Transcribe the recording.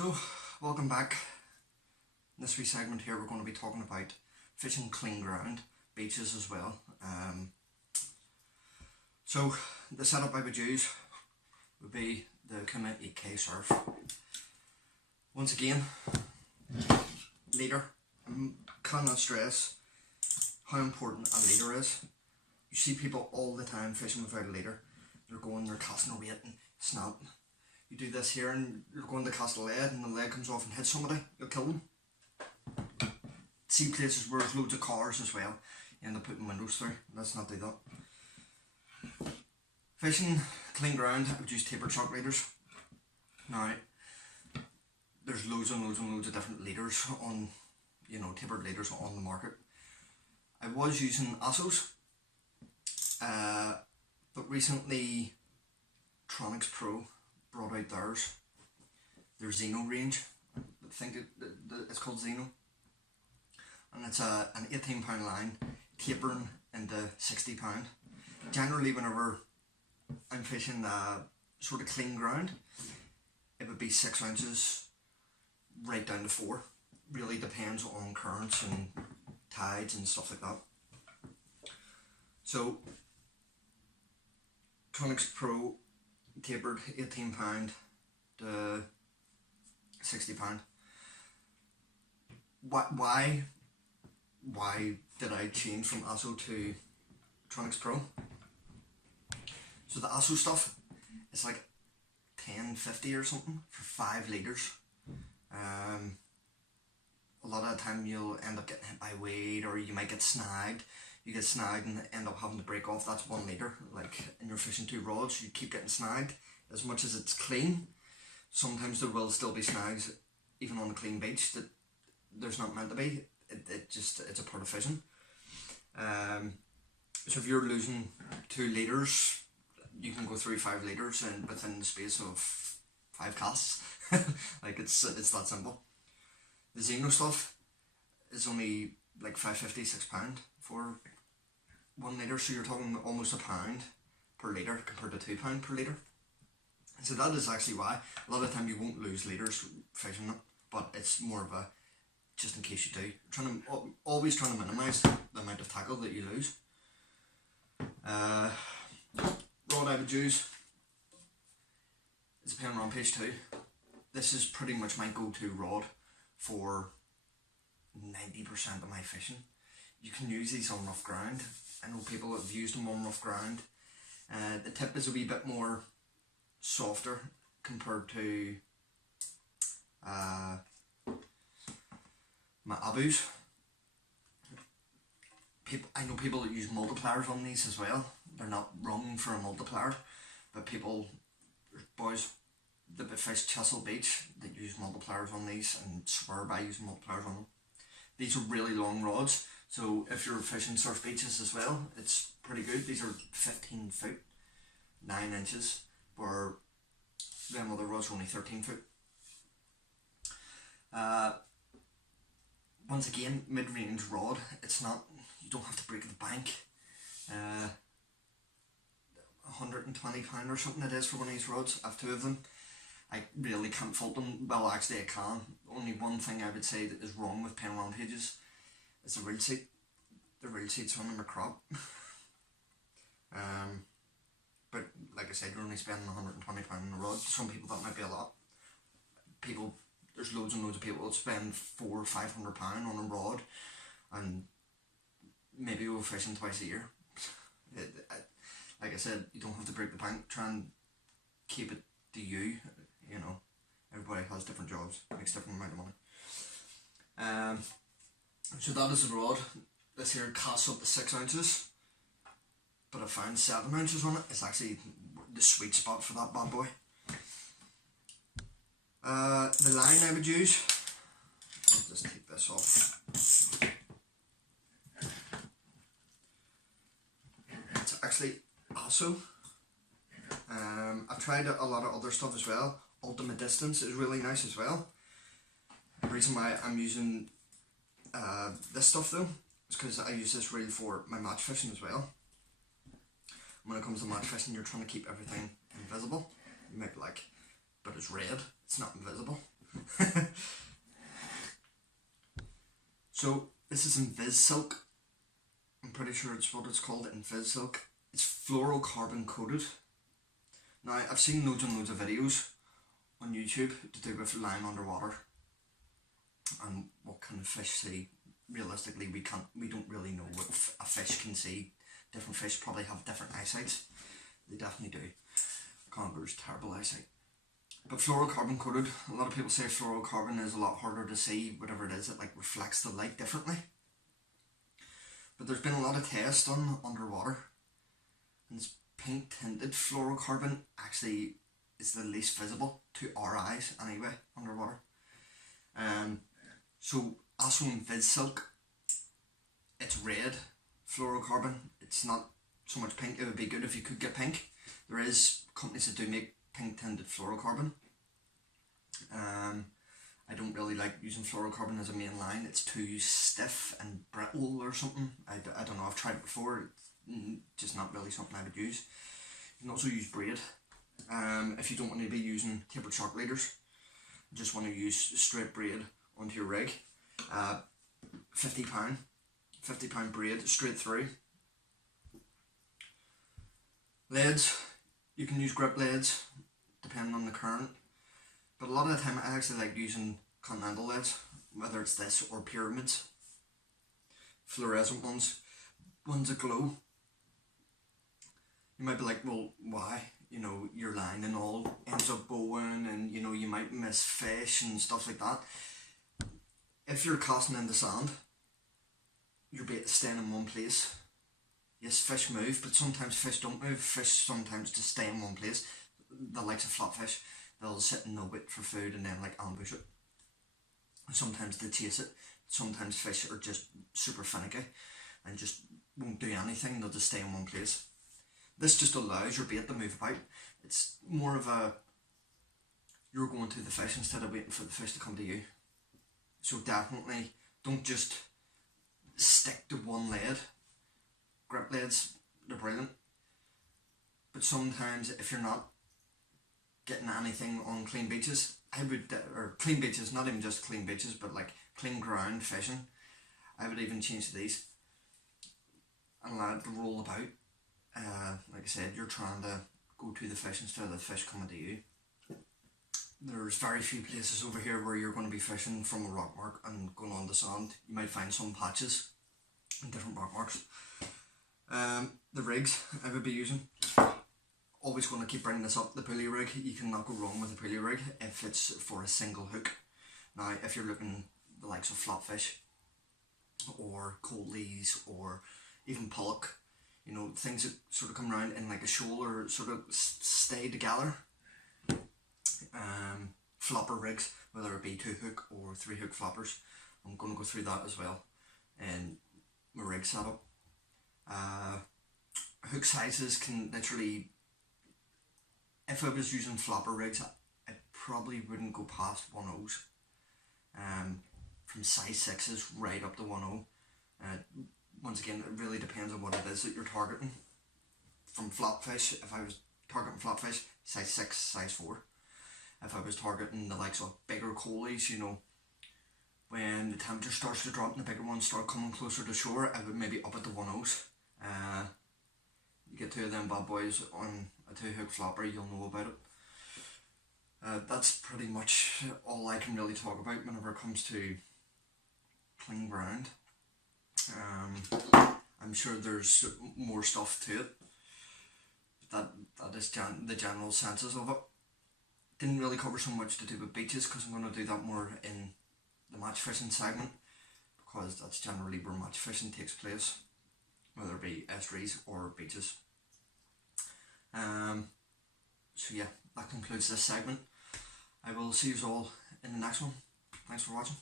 So, welcome back. In this wee segment here we're going to be talking about fishing clean ground, beaches as well. So the setup I would use would be the Kuma 8K surf. Once again, leader. I cannot stress how important a leader is. You see people all the time fishing without a leader. They're casting a weight and snapping. You do this here and you're going to cast a lead and the lead comes off and hits somebody, you'll kill them. See places where there's loads of cars as well, you end up putting windows through. Let's not do that. Fishing clean ground, I would use tapered shock leaders. Now, there's loads and loads of different leaders on, tapered leaders on the market. I was using Assos, but recently Tronics Pro brought out their Xeno range. I think it's called Xeno, and it's an 18 pound line tapering into 60 pound. Generally whenever I'm fishing sort of clean ground, it would be 6 ounces right down to 4. Really depends on currents and tides and stuff like that. So Tronics Pro tapered 18 pound to 60 pound. Why did I change from Asso to Tronics Pro? So the Asso stuff is like $10.50 or something for 5 litres. A lot of the time you'll end up getting hit by weight, or you might get snagged. You get snagged and end up having to break off. That's 1 litre. Like, and you're fishing 2 rods, you keep getting snagged. As much as it's clean, sometimes there will still be snags, even on a clean beach, that there's not meant to be. It's a part of fishing. So if you're losing 2 litres, you can go through 5 litres and within the space of 5 casts. Like, it's that simple. The Xeno stuff is only like £5.50, £6 for 1 litre, so you're talking almost £1 per litre compared to £2 per litre. And so that is actually why a lot of the time you won't lose litres fishing it, but it's more of a just in case you do. Always trying to minimise the amount of tackle that you lose. Rod I would use is a Pen Rampage 2. This is pretty much my go-to rod for 90% of my fishing. You can use these on rough ground. I know people have used them on rough ground. The tip is a wee bit more softer compared to my Abus. I know people that use multipliers on these as well. They're not wrong for a multiplier, but boys that fish Chesil Beach that use multipliers on these and swear by using multipliers on them. These are really long rods, so if you're fishing surf beaches as well, it's pretty good. These are 15 foot, 9 inches, where them other rods are only 13 foot. Once again, mid-range rod. It's not, you don't have to break the bank. £120 or something it is for one of these rods. I have 2 of them. I really can't fault them. Well, actually I can. Only one thing I would say that is wrong with Pen Rampages is the reel seat. The reel seats on them are crap. But like I said, you're only spending £120 on a rod. Some people that might be a lot. There's loads and loads of people that spend £400 or £500 on a rod and maybe go fishing twice a year. Like I said, you don't have to break the bank. Try and keep it to you. Everybody has different jobs, makes different amount of money. So that is the rod. This here casts up to 6 ounces, but I found 7 ounces on it. It's actually the sweet spot for that bad boy. The line I would use, I'll just take this off. It's actually Asso. I've tried a lot of other stuff as well. Ultimate Distance is really nice as well. The reason why I'm using this stuff though is because I use this reel for my match fishing as well. When it comes to match fishing, you're trying to keep everything invisible. You might be like, but it's red, it's not invisible. So this is Invis Silk. I'm pretty sure it's what it's called, Invis Silk. It's fluorocarbon coated. Now I've seen loads and loads of videos on YouTube to do with lying underwater and what kind of fish see. Realistically, we don't really know what a fish can see. Different fish probably have different eyesight. They definitely do. Conver's terrible eyesight. But fluorocarbon coated, a lot of people say fluorocarbon is a lot harder to see, whatever it is, it like reflects the light differently. But there's been a lot of tests done underwater, and this pink tinted fluorocarbon actually is the least visible to our eyes anyway, underwater. So also in Vid Silk, it's red fluorocarbon. It's not so much pink. It would be good if you could get pink. There is companies that do make pink tinted fluorocarbon. I don't really like using fluorocarbon as a main line. It's too stiff and brittle or something. I don't know, I've tried it before. It's just not really something I would use. You can also use braid. If you don't want to be using tapered shark leaders, you just want to use straight braid onto your rig. £50 braid straight through. Leads, you can use grip leads depending on the current, but a lot of the time I actually like using continental leads, whether it's this or pyramids, fluorescent ones that glow. You might be like, well, why? You know, your line and all ends up bowing, and you know, you might miss fish and stuff like that. If you're casting in the sand, your bait is staying in one place. Yes, fish move, but sometimes fish don't move. Fish sometimes just stay in one place. The likes of flatfish, they'll sit and they'll wait for food and then like ambush it. Sometimes they chase it. Sometimes fish are just super finicky and just won't do anything. They'll just stay in one place. This just allows your bait to move about. It's more of a, you're going to the fish instead of waiting for the fish to come to you. So definitely don't just stick to one lead. Grip leads, they're brilliant. But sometimes if you're not getting anything on clean beaches, or clean beaches, not even just clean beaches, but like clean ground fishing, I would even change to these and allow it to roll about. Like I said, you're trying to go to the fish instead of the fish coming to you. There's very few places over here where you're going to be fishing from a rock mark and going on the sand. You might find some patches and different rock marks. The rigs I would be using, always going to keep bringing this up, the pulley rig. You cannot go wrong with a pulley rig if it's for a single hook. Now if you're looking the likes of flatfish or coalies or even pollock, you know, things that sort of come around in like a shoal or sort of stay together, flopper rigs, whether it be 2-hook or 3-hook floppers, I'm going to go through that as well in my rig setup. Hook sizes can literally, if I was using flopper rigs, I probably wouldn't go past 1/0s. From size 6s right up to 1/0. Once again, it really depends on what it is that you're targeting. From flatfish, if I was targeting flatfish, size 6, size 4. If I was targeting the likes of bigger coalies, you know, when the temperature starts to drop and the bigger ones start coming closer to shore, I would maybe up at the 1/0s. You get 2 of them bad boys on a 2-hook flopper, you'll know about it. That's pretty much all I can really talk about whenever it comes to clean ground. I'm sure there's more stuff to it, but that is the general senses of it. Didn't really cover so much to do with beaches because I'm going to do that more in the match fishing segment, because that's generally where match fishing takes place, whether it be estuaries or beaches. So yeah, that concludes this segment. I will see you all in the next one. Thanks for watching.